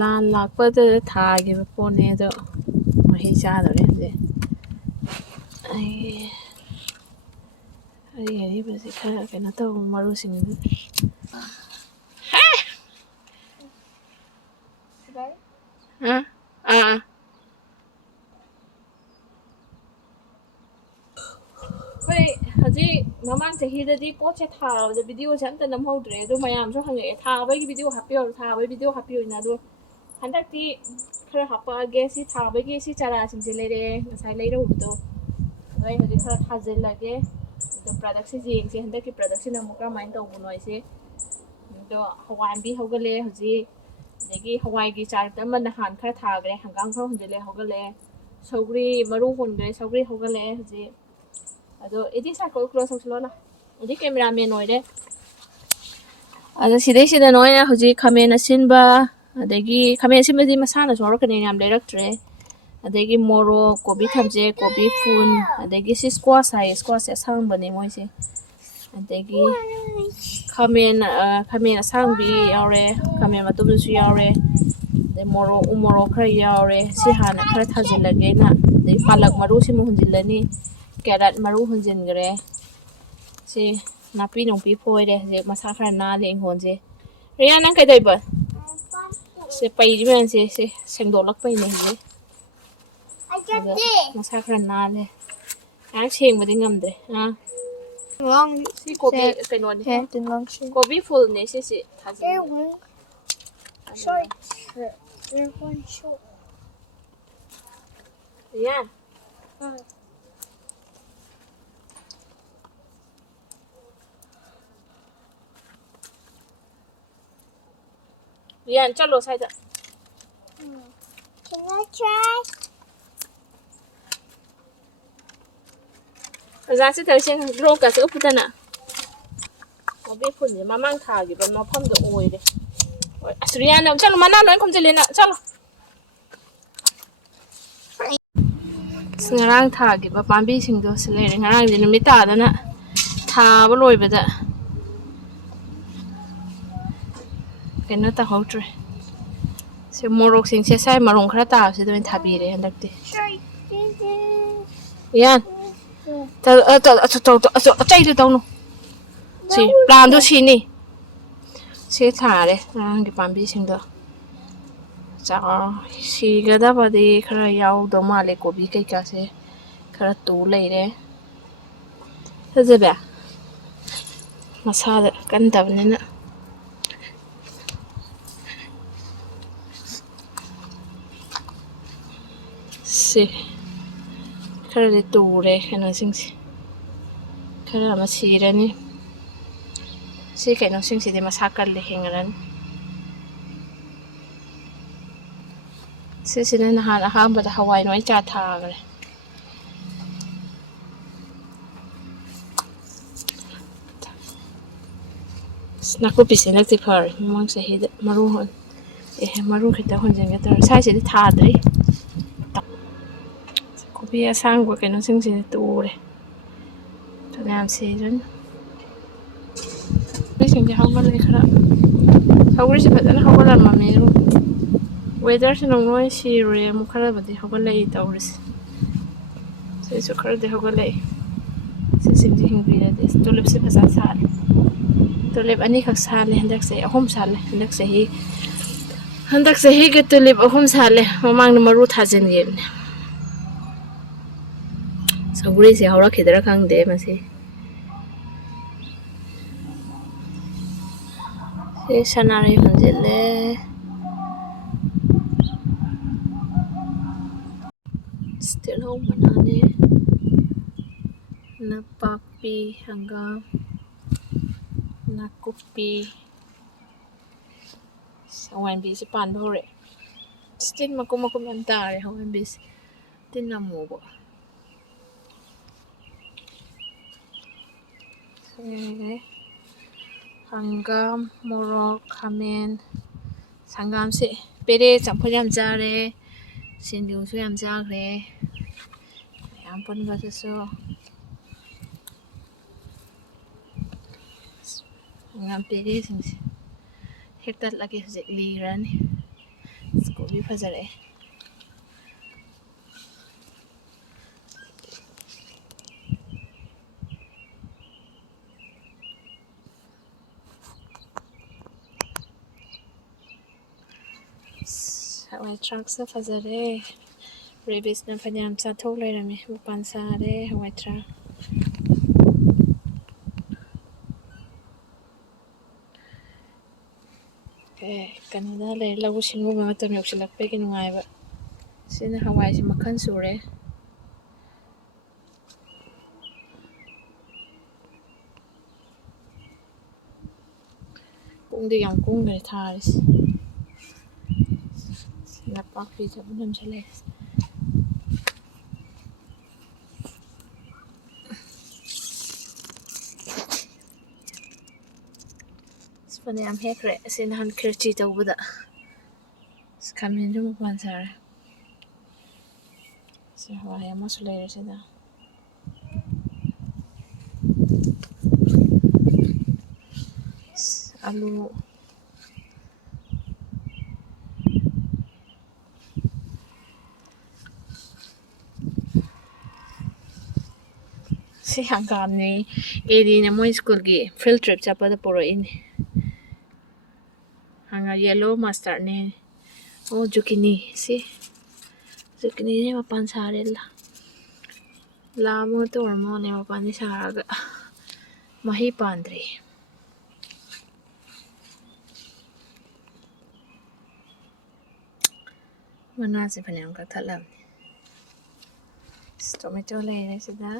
ꯂꯥꯟ ꯂꯥꯛꯄꯗ ꯊꯥꯈꯤꯕ ꯄꯣꯠꯅꯦ ꯑꯗꯣ ꯃꯍꯩ ꯆꯥꯗꯧꯔꯦ ꯍꯧꯖꯤꯛ ꯑꯩ ꯑꯔꯤꯕꯁꯤ ꯈꯔ ꯀꯩꯅꯣ ꯇꯧꯕ ꯃꯔꯨꯁꯤꯡ ꯑꯩꯈꯣꯏ ꯍꯧꯖꯤꯛ ꯃꯃꯥꯡ ꯆꯍꯤꯗꯗꯤ ꯄꯣꯠꯁꯦ ꯊꯥꯕꯗ ꯚꯤꯗꯤꯑꯣꯁꯦ ꯑꯝꯇ ꯅꯝꯍꯧꯗ꯭ꯔꯦ ꯑꯗꯣ ꯃꯌꯥꯝꯁꯨ ꯍꯪꯉꯛꯑꯦ ꯊꯥꯕꯒꯤ ꯚꯤꯗꯤꯑꯣ ꯍꯥꯞꯄꯤꯌꯣ ꯊꯥꯕꯒꯤ ꯚꯤꯗꯤꯑꯣ ꯍꯥꯞꯄꯤꯌꯣꯅ ꯑꯗꯣ ꯍꯟꯗꯛꯇꯤ ꯈꯔ ꯍꯥꯞꯄꯛꯑꯒꯦ ꯁꯤ ꯊꯥꯕꯒꯤ ꯁꯤ ꯆꯥꯔꯥꯁꯤꯡꯁꯦ ꯂꯩꯔꯛꯑꯦ ꯉꯁꯥꯏ ꯂꯩꯔꯨꯕꯗꯣ ꯑꯗꯣ ꯑꯩ ꯍꯧꯖꯤꯛ ꯈꯔ ꯊꯥꯖꯤꯜꯂꯒꯦ ꯑꯗꯣ ꯄ꯭ꯔꯗꯛꯁꯦ ꯌꯦꯡꯁꯦ ꯍꯟꯗꯛꯀꯤ ꯄ꯭ꯔꯗꯛꯁꯤꯅ ꯑꯃꯨꯛ ꯀꯔꯝꯍꯥꯏꯅ ꯇꯧꯕꯅꯣ ꯑꯩꯁꯦ ꯑꯗꯣ ꯍꯋꯥꯏꯟꯕꯤ ꯍꯧꯒꯠꯂꯛꯑꯦ ꯍꯧꯖꯤꯛ ꯑꯗꯒꯤ ꯍꯋꯥꯏꯒꯤ ꯆꯥꯔꯠ ꯑꯃ ꯅꯍꯥꯟ ꯈꯔ ꯊꯥꯈ꯭ꯔꯦ ꯍꯪꯒꯥꯝ ꯈꯔ ꯍꯨꯟꯖꯤꯜꯂꯦ ꯍꯧꯒꯠꯂꯛꯑꯦ ꯁꯧꯒ꯭ꯔꯤ ꯃꯔꯨ ꯍꯨꯟꯈ꯭ꯔꯦ ꯁꯧꯒ꯭ꯔꯤ ꯍꯧꯒꯠꯂꯛꯑꯦ ꯍꯧꯖꯤꯛ ꯑꯗꯣ ꯏꯗꯤꯠ ꯁꯥꯔꯀꯜ ꯀ꯭ꯂꯣꯖ ꯇꯧꯁꯤꯜꯂꯣꯅ ꯑꯗꯩ ꯀꯦꯃꯦꯔꯥꯃꯦꯟ ꯑꯣꯏꯔꯦ ꯑꯗꯣ ꯁꯤꯗꯩꯁꯤꯗ ꯅꯣꯏꯅ ꯍꯧꯖꯤꯛ ꯈꯥꯃꯦꯟ ꯑꯁꯤꯟꯕ ꯑꯗꯒꯤ ꯈꯥꯃꯦꯟ ꯑꯁꯤꯟꯕꯗꯤ ꯃꯁꯥꯅꯁꯨ ꯍꯧꯔꯛꯀꯅꯤ ꯌꯥꯝ ꯂꯩꯔꯛꯇ꯭ꯔꯦ ꯑꯗꯒꯤ ꯃꯣꯔꯣꯛ ꯀꯣꯕꯤ ꯊꯝꯆꯦꯠ ꯀꯣꯕꯤ ꯐꯨꯜ ꯑꯗꯒꯤ ꯁꯤ ꯏꯁꯀ꯭ꯋꯥꯁ ꯍꯥꯏꯌꯦ ꯏꯁꯀ꯭ꯋꯥꯁꯁꯦ ꯑꯁꯥꯡꯕꯅꯦ ꯃꯣꯏꯁꯦ ꯑꯗꯒꯤ ꯈꯥꯃꯦꯟ ꯑꯁꯥꯡꯕꯤ ꯌꯥꯎꯔꯦ ꯈꯥꯃꯦꯟ ꯃꯇꯨꯝꯗꯁꯨ ꯌꯥꯎꯔꯦ ꯑꯗꯩ ꯃꯣꯔꯣꯛ ꯎ ꯃꯣꯔꯣꯛ ꯈꯔ ꯌꯥꯎꯔꯦ ꯁꯤ ꯍꯥꯟꯅ ꯈꯔ ꯊꯥꯖꯤꯜꯂꯒꯦꯅ ꯑꯗꯩ ꯄꯥꯂꯛ ꯃꯔꯨꯁꯤꯃ ꯍꯨꯟꯖꯤꯜꯂꯅꯤ ꯀꯦꯔꯠ ꯃꯔꯨ ꯍꯨꯟꯖꯤꯟꯈ꯭ꯔꯦ ꯁꯤ ꯅꯥꯄꯤ ꯅꯨꯡꯄꯤ ꯐꯣꯏꯔꯦ ꯍꯧꯖꯤꯛ ꯃꯁꯥ ꯈꯔ ꯅꯥꯜꯂꯦ ꯏꯪꯈꯣꯜꯁꯦ ꯔꯤꯌꯥ ꯅꯪ ꯀꯩꯗꯧꯕ ꯁꯤ ꯄꯩꯔꯤ ꯃꯌꯥꯝꯁꯦ ꯁꯤ ꯁꯦꯡꯗꯣꯛꯂꯛꯄꯩꯅꯦ ꯍꯧꯖꯤꯛ ꯃꯁꯥ ꯈꯔ ꯅꯥꯜꯂꯦ ꯉꯥꯏꯍꯥꯛ ꯁꯦꯡꯕꯗꯤ ꯉꯝꯗ꯭ꯔꯦ ꯁꯤ ꯀꯣꯕꯤ ꯀꯩꯅꯣꯅꯤ ꯀꯣꯕꯤ ꯐꯨꯜꯅꯦ ꯁꯤꯁꯤ ꯔꯤꯌꯥ ꯔꯤꯌꯥꯟ ꯆꯠꯂꯣ ꯁ꯭ꯋꯥꯏꯗ ꯑꯣꯖꯥꯁꯤ ꯇꯧꯔꯤꯁꯦ ꯒ꯭ꯂꯣꯞꯀꯁꯦ ꯎꯞꯄꯨꯗꯅ ꯀꯣꯕꯤ ꯐꯨꯜꯁꯦ ꯃꯃꯥꯡ ꯊꯥꯈꯤꯕ ꯃꯐꯝꯗꯣ ꯑꯣꯏꯔꯦ ꯍꯣꯏ ꯑꯁ ꯔꯤꯌꯥꯟ ꯆꯠꯂꯣ ꯃꯅꯥ ꯂꯣꯏ ꯈꯨꯝꯖꯤꯜꯂꯦꯅ ꯆꯠꯂꯣ ꯉꯔꯥꯡ ꯊꯥꯈꯤꯕ ꯄꯥꯝꯕꯤꯁꯤꯡꯗꯣ ꯁꯤ ꯂꯩꯔꯦ ꯉꯔꯥꯡꯗꯤ ꯅꯨꯃꯤꯠ ꯇꯥꯗꯅ ꯊꯥꯕ ꯂꯣꯏꯕꯗ ꯀꯩꯅꯣ ꯇꯧꯍꯧꯗ꯭ꯔꯦ ꯁꯤ ꯃꯣꯔꯣꯛꯁꯤꯡꯁꯦ ꯁꯥꯏ ꯃꯔꯣꯡ ꯈꯔ ꯇꯥꯕꯁꯤꯗ ꯑꯣꯏꯅ ꯊꯥꯕꯤꯔꯦ ꯍꯟꯗꯛꯇꯤ ꯔꯤꯌꯥꯟ ꯑꯆꯩꯗꯨ ꯇꯧꯅꯨ ꯁꯤ ꯄ꯭ꯂꯥꯟꯗꯣ ꯁꯤꯅꯤ ꯁꯤ ꯊꯥꯔꯦ ꯉꯔꯥꯡꯒꯤ ꯄꯥꯝꯕꯤꯁꯤꯡꯗꯣ ꯁꯤꯒꯗꯕꯗꯤ ꯈꯔ ꯌꯥꯎꯗꯧ ꯃꯥꯜꯂꯦ ꯀꯣꯕꯤ ꯀꯩꯀꯥꯁꯦ ꯈꯔ ꯇꯨ ꯂꯩꯔꯦ ꯐꯖꯕꯤ ꯃꯁꯥꯗ ꯀꯟꯗꯕꯅꯤꯅ ꯁꯤ ꯈꯔꯗꯤ ꯇꯨꯔꯦ ꯀꯩꯅꯣꯁꯤꯡꯁꯦ ꯈꯔ ꯑꯃ ꯁꯤꯔꯅꯤ ꯁꯤ ꯀꯩꯅꯣꯁꯤꯡꯁꯤꯗꯤ ꯃꯁꯥ ꯀꯜꯂꯦ ꯍꯤꯡꯉꯔꯅꯤ ꯁꯤꯁꯤꯅ ꯅꯍꯥꯟ ꯑꯍꯥꯟꯕꯗ ꯍꯋꯥꯏ ꯅꯣꯏ ꯆꯥ ꯊꯥꯈ꯭ꯔꯦ ꯅꯥꯀꯨꯞꯄꯤꯁꯦ ꯍꯟꯗꯛꯇꯤ ꯐꯔꯦ ꯃꯃꯥꯡ ꯆꯍꯤꯗ ꯃꯔꯨ ꯈꯤꯇ ꯍꯨꯟꯖꯤꯟꯒꯦ ꯇꯧꯔꯦ ꯁ꯭ꯋꯥꯏꯁꯤꯗꯤ ꯊꯥꯗ꯭ꯔꯤ ꯀꯣꯕꯤ ꯑꯁꯥꯡꯕ ꯀꯩꯅꯣꯁꯤꯡꯁꯤꯗꯤ ꯇꯨꯔꯦ ꯐꯅꯌꯥꯝ ꯁꯤꯔꯅꯤ ꯁꯤꯡꯁꯦ ꯍꯧꯒꯠꯂꯛꯑꯦ ꯈꯔ ꯁꯧꯒ꯭ꯔꯤꯁꯦ ꯐꯖꯅ ꯍꯧꯒꯠꯂꯝꯃꯝꯅꯤ ꯑꯗꯨ ꯋꯦꯗꯔꯁꯤ ꯅꯣꯡꯃꯣꯏ ꯁꯤꯔꯨꯔꯦ ꯑꯃꯨꯛ ꯈꯔꯕꯨꯗꯤ ꯍꯧꯒꯠꯂꯛꯏ ꯇꯧꯔꯤꯁꯦ ꯁꯤꯁꯨ ꯈꯔꯗꯤ ꯍꯧꯒꯠꯂꯛꯏ ꯁꯤꯁꯤꯡꯁꯦ ꯍꯤꯡꯕꯤꯔꯗꯤ ꯇꯨꯂꯤꯞꯁꯦ ꯐꯖꯅ ꯁꯥꯠꯂꯦ ꯇꯨꯂꯤꯞ ꯑꯅꯤꯈꯛ ꯁꯥꯠꯂꯦ ꯍꯟꯗꯛ ꯆꯍꯤ ꯑꯍꯨꯝ ꯁꯥꯠꯂꯦ ꯍꯟꯗꯛ ꯆꯍꯤꯒꯤ ꯇꯨꯂꯤꯞ ꯑꯍꯨꯝ ꯁꯥꯠꯂꯦ ꯃꯃꯥꯡꯗ ꯃꯔꯨ ꯊꯥꯖꯤꯟꯈꯤꯕꯅꯦ ꯁꯧꯒ꯭ꯔꯤꯁꯦ ꯍꯧꯔꯛꯈꯤꯗ꯭ꯔꯥ ꯈꯪꯗꯦ ꯃꯁꯤ ꯁꯤ ꯁꯅꯥꯔꯩ ꯍꯨꯟꯖꯤꯜꯂꯦ ꯇꯤꯜꯍꯧ ꯃꯅꯥꯅꯦ ꯅꯄꯥꯛꯄꯤ ꯍꯪꯒꯥꯝ ꯅꯥꯀꯨꯞꯄꯤ ꯍꯋꯥꯏꯟꯕꯤꯁꯦ ꯄꯥꯟꯕ ꯍꯧꯔꯛꯑꯦ ꯇꯤꯟ ꯃꯀꯨꯞ ꯃꯀꯨꯞ ꯌꯥꯝ ꯇꯥꯔꯦ ꯍꯋꯥꯏꯟꯕꯤꯁꯦ ꯇꯤꯟ ꯑꯃꯨꯕ ꯍꯪꯒꯥꯝ ꯃꯣꯔꯣꯛ ꯈꯥꯃꯦꯟ ꯍꯪꯒꯥꯝꯁꯦ ꯄꯦꯔꯦ ꯆꯝꯐꯨꯠ ꯌꯥꯝ ꯆꯥꯔꯦ ꯁꯤꯡꯖꯨꯁꯨ ꯌꯥꯝ ꯆꯥꯈ꯭ꯔꯦ ꯃꯌꯥꯝ ꯄꯨꯟꯕꯗꯁꯨ ꯍꯪꯒꯥꯝ ꯄꯦꯔꯦꯁꯤꯡꯁꯦ ꯍꯦꯛꯇꯠꯂꯒꯦ ꯍꯧꯖꯤꯛ ꯂꯤꯈ꯭ꯔꯅꯤ ꯀꯣꯕꯤ ꯐꯖꯔꯛꯑꯦ hawai thrakꯁꯨ ꯐꯖꯔꯦ ꯔꯦꯕꯤꯁꯅ ꯐꯅꯌꯥꯝ ꯆꯥꯊꯣꯛ ꯂꯩꯔꯝꯃꯦ ꯃꯄꯥꯟ ꯁꯥꯔꯦ ꯍꯋꯥꯏ ꯊ꯭ꯔꯥꯛ ꯀꯩꯅꯣꯗ ꯂꯩ ꯂꯧꯎ ꯁꯤꯡꯎꯕ ꯃꯇꯝ ꯌꯧꯁꯤꯜꯂꯛꯄꯒꯤ ꯅꯨꯡꯉꯥꯏꯕ ꯁꯤꯅ ꯍꯋꯥꯏꯁꯤ ꯃꯈꯜ ꯁꯨꯔꯦ ꯀꯨꯡꯗꯤ ꯌꯥꯝ ꯀꯨꯡꯈ꯭ꯔꯦ ꯊꯥꯔꯤꯁꯦ ꯅꯄꯥꯛꯄꯤ ꯆꯕꯨꯟ ꯅꯝꯁꯤꯜꯂꯛꯑꯦ ꯐꯅꯌꯥꯝ ꯍꯦꯛꯈ꯭ꯔꯦ ꯑꯁꯤ ꯅꯍꯥꯟ ꯈꯦꯔꯆꯤ ꯇꯧꯕꯗ ꯈꯥꯃꯦꯟꯁꯨ ꯃꯄꯥꯟ ꯁꯥꯔꯦ ꯁꯤ ꯍꯋꯥꯏ ꯑꯃꯁꯨ ꯂꯩꯔꯦ ꯁꯤꯗ ꯑꯂꯨ ꯁꯤ ꯍꯪꯒꯥꯝꯅꯦ ꯑꯦꯔꯤꯅ ꯃꯣꯏ ꯁ꯭ꯀꯨꯜꯒꯤ ꯐꯤꯜ ꯇ꯭ꯔꯤꯞ ꯆꯠꯄꯗ ꯄꯨꯔꯛꯏꯅꯦ ꯍꯪꯒꯥꯝ ꯌꯦꯜꯂꯣ ꯃꯁꯇꯔꯗꯅꯦ ꯑꯣ ꯖꯨꯀꯤꯅꯤ ꯁꯤ ꯖꯨꯀꯤꯅꯤꯁꯦ ꯃꯄꯥꯟ ꯁꯥꯔꯦ ꯂꯥꯕ ꯉꯥꯛꯇ ꯑꯣꯏꯔꯃꯣꯅꯦ ꯃꯄꯥꯟꯗꯤ ꯁꯥꯔꯒ ꯃꯍꯩ ꯄꯥꯟꯗ꯭ꯔꯤ ꯃꯅꯥꯁꯦ ꯐꯅꯌꯥꯝ ꯀꯛꯊꯠꯂꯕꯅꯤ ꯇꯣꯃꯦꯇꯣ ꯂꯩꯔꯦ ꯁꯤꯗ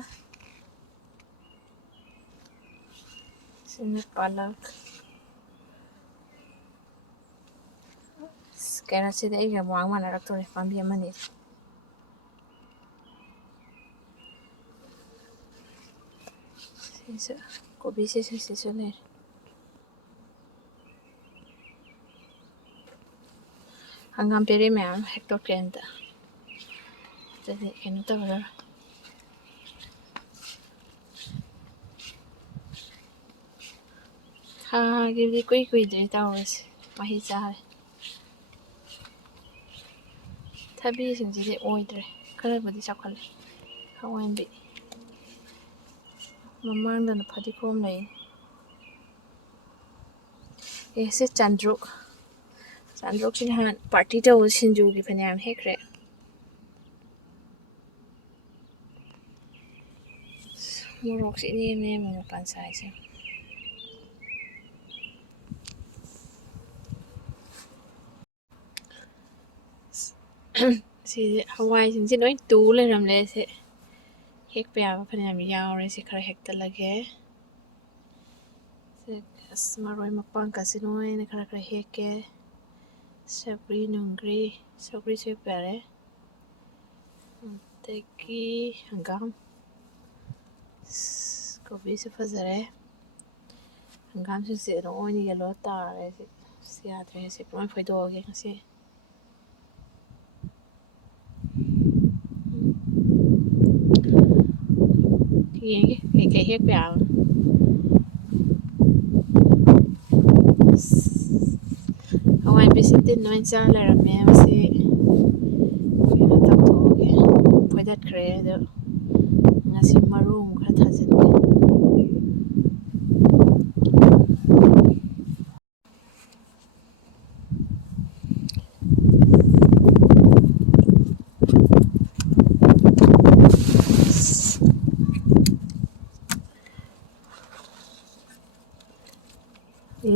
ꯁꯤꯅ ꯄꯥꯂꯛ ꯀꯦꯔꯣꯠꯁꯤꯗꯤ ꯑꯩꯒ ꯋꯥꯡ ꯃꯥꯟꯅꯔꯛꯇꯣꯔꯦ ꯄꯥꯝꯕꯤ ꯑꯃꯅꯤ ꯁꯤꯁꯨ ꯀꯣꯕꯤꯁꯤꯁꯨ ꯁꯤꯁꯨ ꯂꯩꯔꯦ ꯍꯪꯒꯥꯝ ꯄꯦꯔꯦ ꯃꯌꯥꯝ ꯍꯦꯛꯇꯣꯛꯀꯦ ꯑꯝꯇ ꯑꯗꯨꯗꯤ ꯀꯩꯅꯣ ꯇꯧꯔꯔꯣꯏ ꯊꯥꯒꯤꯕꯗꯤ ꯀꯨꯏꯗ꯭ꯔꯤ ꯇꯧꯔꯤꯁꯦ ꯃꯍꯩ ꯆꯥꯔꯦ ꯊꯕꯤꯁꯤꯡꯁꯤꯗꯤ ꯑꯣꯏꯗ꯭ꯔꯦ ꯈꯔꯕꯨꯗꯤ ꯆꯥꯎꯈꯠꯂꯦ ꯍꯋꯥꯏꯟꯕꯤ ꯃꯃꯥꯡꯗꯅ ꯐꯗꯤꯒꯣꯝ ꯂꯩ ꯁꯤ ꯆꯥꯟꯗ꯭ꯔꯨꯛ ꯆꯥꯟꯗ꯭ꯔꯨꯛꯁꯤ ꯅꯍꯥꯟ ꯄꯥꯔꯇꯤ ꯇꯧꯕ ꯁꯤꯡꯖꯨꯒꯤ ꯐꯅꯌꯥꯝ ꯍꯦꯛꯈ꯭ꯔꯦ ꯃꯣꯔꯣꯛꯁꯤ ꯏꯅꯦꯝ ꯅꯦꯝꯃ ꯃꯄꯥꯟ ꯁꯥꯏꯁꯦ ꯁꯤꯁꯦ ꯍꯋꯥꯏꯁꯤꯡꯁꯦ ꯂꯣꯏ ꯇꯨ ꯂꯩꯔꯝꯂꯦ ꯁꯤ ꯍꯦꯛꯄ ꯌꯥꯕ ꯐꯅꯌꯥꯝ ꯌꯥꯎꯔꯦ ꯁꯤ ꯈꯔ ꯍꯦꯛꯇꯠꯂꯒꯦ ꯑꯁ ꯃꯔꯣꯏ ꯃꯄꯥꯡꯀꯁꯤ ꯅꯣꯏꯅ ꯈꯔ ꯍꯦꯛꯀꯦ ꯁꯧꯒ꯭ꯔꯤ ꯅꯨꯡꯒ꯭ꯔꯤ ꯁꯧꯒ꯭ꯔꯤꯁꯨ ꯍꯦꯛꯄ ꯌꯥꯔꯦ ꯑꯗꯒꯤ ꯍꯪꯒꯥꯝ ꯀꯣꯕꯤꯁꯨ ꯐꯖꯔꯦ ꯍꯪꯒꯥꯝꯁꯤꯡꯁꯦ ꯂꯣꯏꯅ ꯌꯦꯜꯂꯣ ꯇꯥꯔꯦ ꯁꯤ ꯌꯥꯗ꯭ꯔꯦ ꯁꯤ ꯂꯣꯏ ꯐꯣꯏꯗꯣꯛꯑꯒꯦ ꯉꯁꯤ ꯌꯦꯡꯒꯦ ꯀꯩꯀꯩ ꯍꯦꯛꯄ ꯌꯥꯕꯅꯣ ꯍꯋꯥꯏꯟꯕꯤꯁꯤ ꯇꯤꯟ ꯂꯣꯏ ꯆꯥ ꯂꯩꯔꯝꯃꯦ ꯃꯁꯤ ꯀꯩꯅꯣ ꯇꯧꯊꯣꯛꯑꯒꯦ ꯐꯣꯏꯗꯠꯈ꯭ꯔꯦ ꯑꯗꯣ ꯉꯁꯤ ꯃꯔꯨ ꯑꯃꯨꯛ ꯈꯔ ꯊꯥꯖꯤꯟꯒꯦ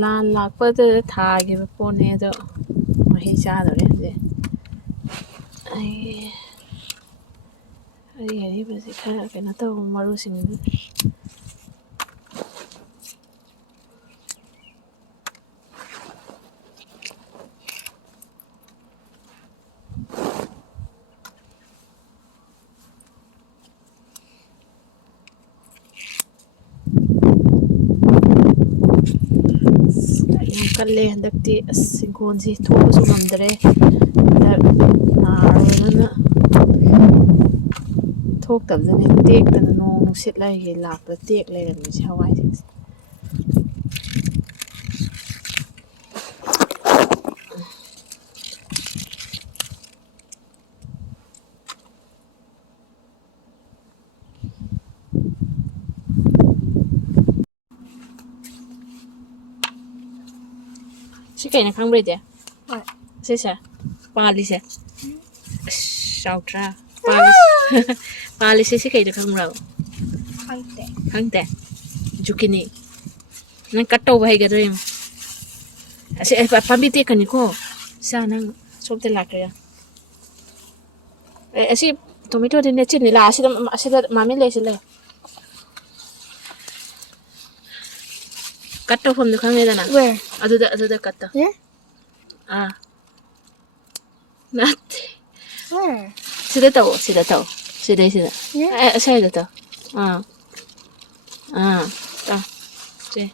ꯂꯥꯟ ꯂꯥꯛꯄꯗ ꯊꯥꯈꯤꯕ ꯄꯣꯠꯅꯦ ꯑꯗꯣ ꯃꯍꯩ ꯆꯥꯗꯧꯔꯦ ꯍꯧꯖꯤꯛ ꯑꯔꯤꯕꯁꯤ ꯈꯔ ꯀꯩꯅꯣ ꯇꯧꯕ ꯃꯔꯨꯁꯤꯡꯗꯨ ꯌꯥꯝ ꯀꯜꯂꯦ ꯍꯟꯗꯛꯇꯤ ꯑꯁ ꯏꯪꯈꯣꯜꯁꯤ ꯊꯣꯛꯄꯁꯨ ꯉꯝꯗ꯭ꯔꯦ ꯍꯟꯗꯛ ꯅꯥꯔꯕꯅꯤꯅ ꯊꯣꯛꯇꯕꯗꯅꯦ ꯇꯦꯛꯇꯅ ꯅꯣꯡ ꯅꯨꯡꯁꯤꯠ ꯂꯥꯛꯄꯗ ꯇꯦꯛ ꯂꯩꯔꯝꯃꯤꯁꯦ ꯍꯋꯥꯏꯁꯤꯡꯁꯦ ꯁꯤ ꯀꯩꯅ ꯈꯪꯕ꯭ꯔꯩꯗꯤ ꯍꯣꯏ ꯁꯤꯁꯦ ꯄꯥꯜꯂꯤꯁꯦ ꯆꯥꯎꯗ꯭ꯔꯥ ꯄꯥꯜꯂꯤꯁꯦ ꯁꯤ ꯀꯩꯗ ꯈꯪꯕ꯭ꯔꯕ ꯈꯪꯗꯦ ꯈꯪꯗꯦ ꯖꯨꯀꯤꯅꯤ ꯅꯪ ꯀꯠ ꯇꯧꯕ ꯍꯩꯒꯗ꯭ꯔꯥ ꯌꯦꯡꯉꯣ ꯑꯁꯤ ꯄꯥꯝꯕꯤ ꯇꯦꯛꯀꯅꯤꯀꯣ ꯁꯥ ꯅꯪ ꯁꯣꯝꯗ ꯂꯥꯛꯀꯦꯔꯥ ꯑꯁꯤ ꯇꯣꯃꯦꯇꯣꯗꯤ ꯅꯦꯠꯆꯤꯟꯅꯤ ꯂꯥꯛ ꯑꯁꯤꯗ ꯃꯥꯃꯤ ꯂꯩꯁꯤ ꯂꯩ ꯀꯠ ꯇꯧꯐꯝꯗꯣ ꯈꯪꯉꯦꯗꯅ where ꯑꯗꯨꯗ ꯀꯠ ꯇꯧ here ꯅꯠꯇꯦ where sida tahu sida here saya tahu tahu sih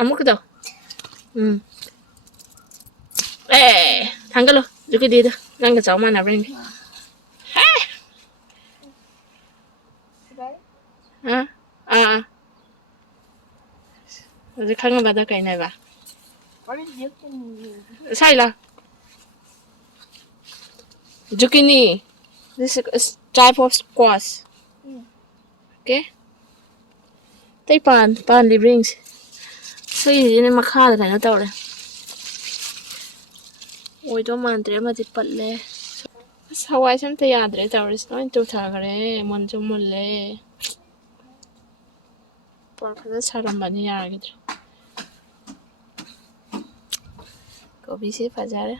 amuk tahu tanggal lo juga dia tuh nggak ngejauh mana bring jadi kan nggak ada kayak napa what is zucchini saya lah zucchini this is type of squash okay tay pan librings so ini makha ada na tahu le oi to mantre ma dit patle hawai sam te yadre tawris no tu thagare mon chum mulle por kada saram bani yagidre gobi se fajare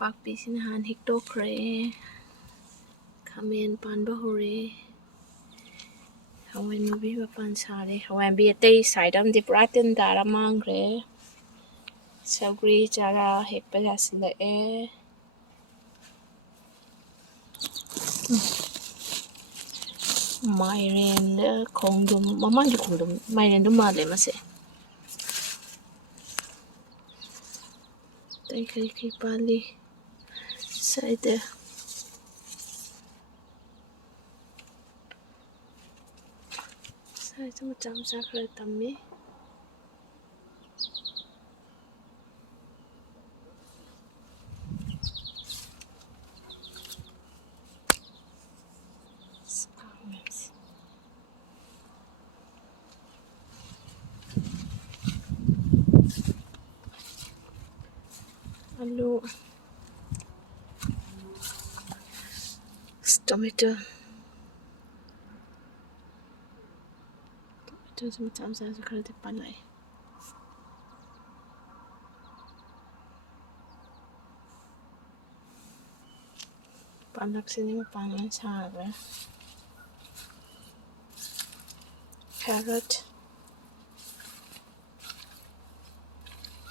pakpi sin han hikto khre khamen pan ba hore hawai mubi ba pan sare hawai bi te side am di pratin dara mangre sagri chara hekpa jasile e mairen khongdum mamang khongdum mairen dum male mase tai kai pali side side macam sakra tammi alu tomato macam sakra te palai panak sini pangan saga carrot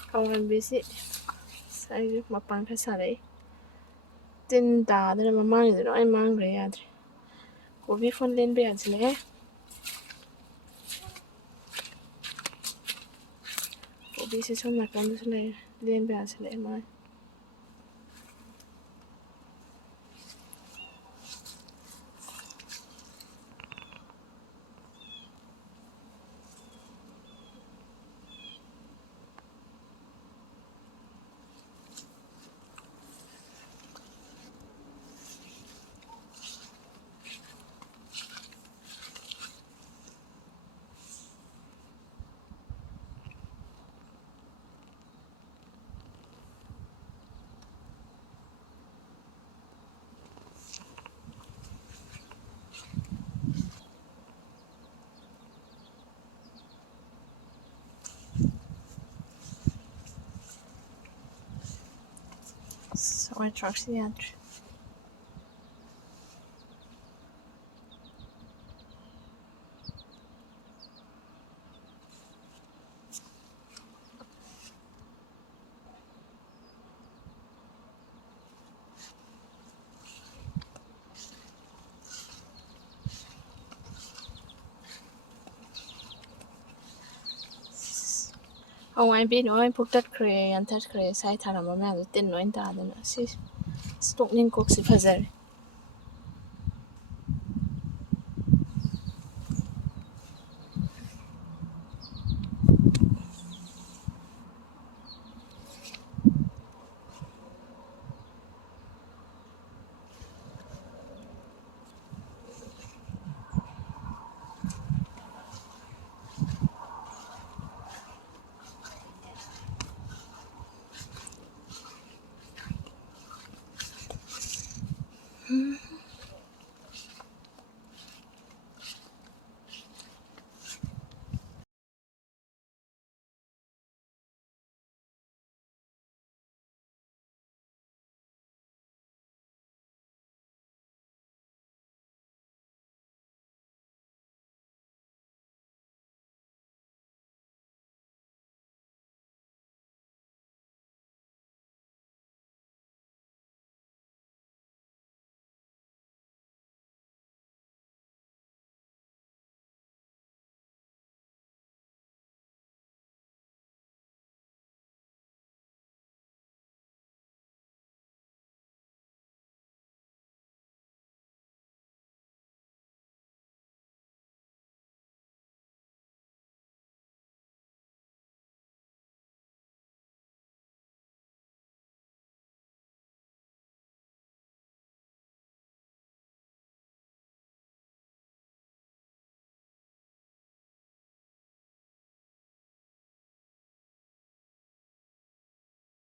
kawan bisi saya mapan kasare tin da da mamang ni no ai mang re yadre gobi phone len be ajle gobi se chom na kan le len be ajle mai so I trust the answer hawai bi no ai phuk tat khre an tat khre sai thara ma ma tin no in ta dana si stock nin kok si phazar 음.